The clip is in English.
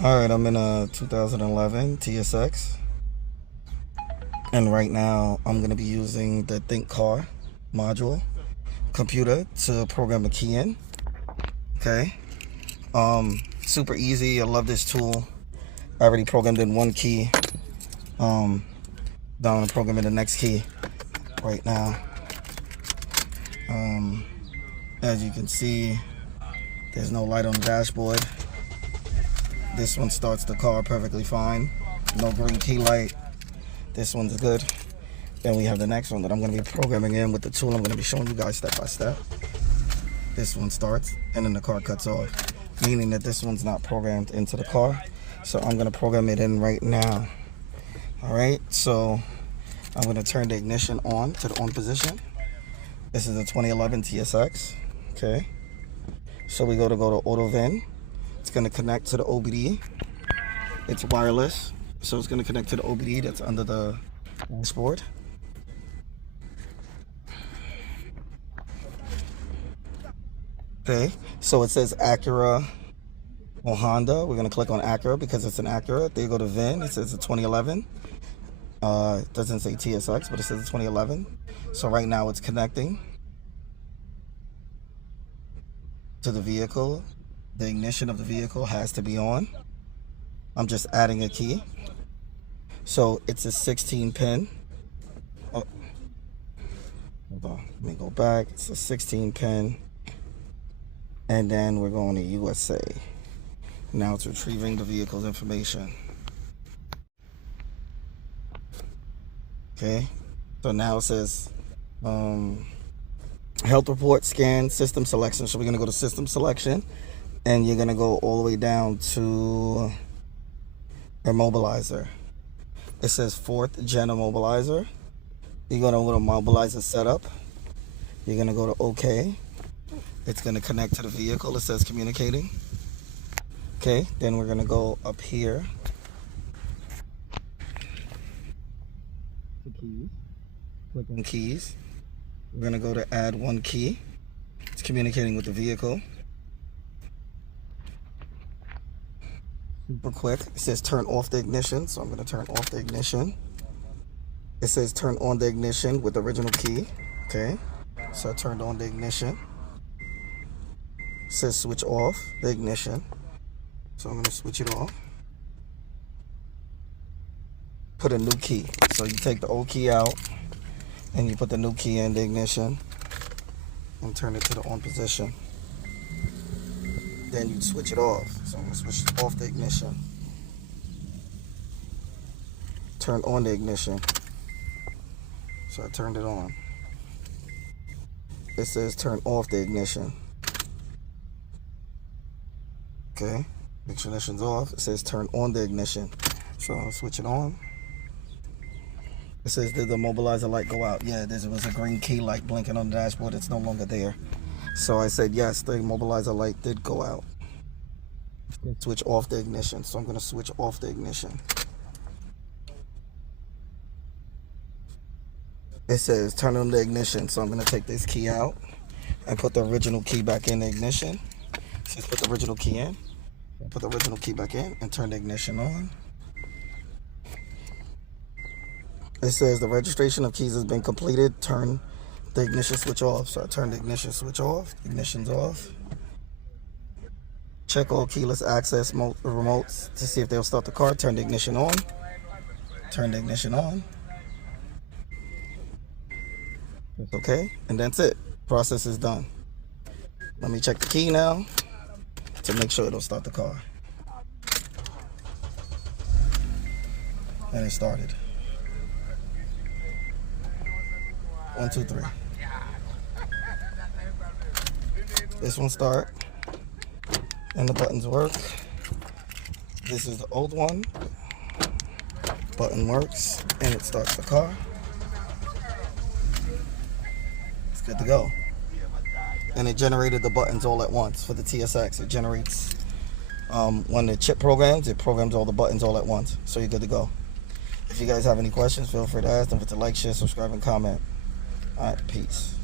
Alright, I'm in a 2011 TSX, and right now I'm going to be using the Think Car module computer to program a key in. Okay, super easy. I love this tool. I already programmed in one key. Now I'm going to program in the next key right now. As you can see, there's no light on the dashboard. This one starts the car perfectly fine. No green key light. This one's good. Then we have the next one that I'm going to be programming in with the tool I'm going to be showing you guys step by step. This one starts and then the car cuts off, meaning that this one's not programmed into the car. So I'm going to program it in right now. Alright, so I'm going to turn the ignition on to the on position. This is a 2011 TSX. Okay, so we go to auto VIN. It's going to connect to the OBD. It's wireless, so it's going to connect to the OBD that's under the dashboard. Okay, so it says Acura or Honda. We're going to click on Acura because it's an Acura. There you go to VIN. It says it's 2011. It doesn't say TSX, but it says it's 2011. So right now it's connecting to the vehicle. The ignition of the vehicle has to be on. I'm just adding a key. So it's a 16 pin. Oh, hold on, let me go back. It's a 16 pin. And then we're going to USA. Now it's retrieving the vehicle's information. Okay, so now it says health report, scan, system selection. So we're gonna go to system selection, and you're gonna go all the way down to Immobilizer. It says 4th gen Immobilizer. You're gonna go to Immobilizer setup. You're gonna go to OK. It's gonna connect to the vehicle. It says communicating. Okay, then we're gonna go up here to keys. Click on keys. We're gonna go to add one key. It's communicating with the vehicle. Super quick. It says turn off the ignition, so I'm gonna turn off the ignition. It says turn on the ignition with the original key. Okay, so I turned on the ignition. It says switch off the ignition, so I'm gonna switch it off. Put a new key. So you take the old key out and you put the new key in the ignition and turn it to the on position. Then you switch it off. So I'm gonna switch off the ignition. Turn on the ignition. So I turned it on. It says turn off the ignition. Okay, the ignition's off. It says turn on the ignition. So I'll switch it on. It says, did the Immobilizer light go out? Yeah, there was a green key light blinking on the dashboard. It's no longer there. So I said, yes, the Immobilizer light did go out. Switch off the ignition. So I'm going to switch off the ignition. It says turn on the ignition. So I'm going to take this key out and put the original key back in the ignition. It says put the original key in. Put the original key back in and turn the ignition on. It says the registration of keys has been completed. Turn the ignition switch off. So I turn the ignition switch off. Ignition's off. Check all keyless access remotes to see if they'll start the car. Turn the ignition on. Turn the ignition on. Okay, and that's it. Process is done. Let me check the key now to make sure it'll start the car. And it started. 1, 2, 3. This one start, and the buttons work. This is the old one. Button works, and it starts the car. It's good to go. And it generated the buttons all at once for the TSX. It generates, when the chip programs, it programs all the buttons all at once. So you're good to go. If you guys have any questions, feel free to ask. Don't forget to like, share, subscribe, and comment. All right, peace.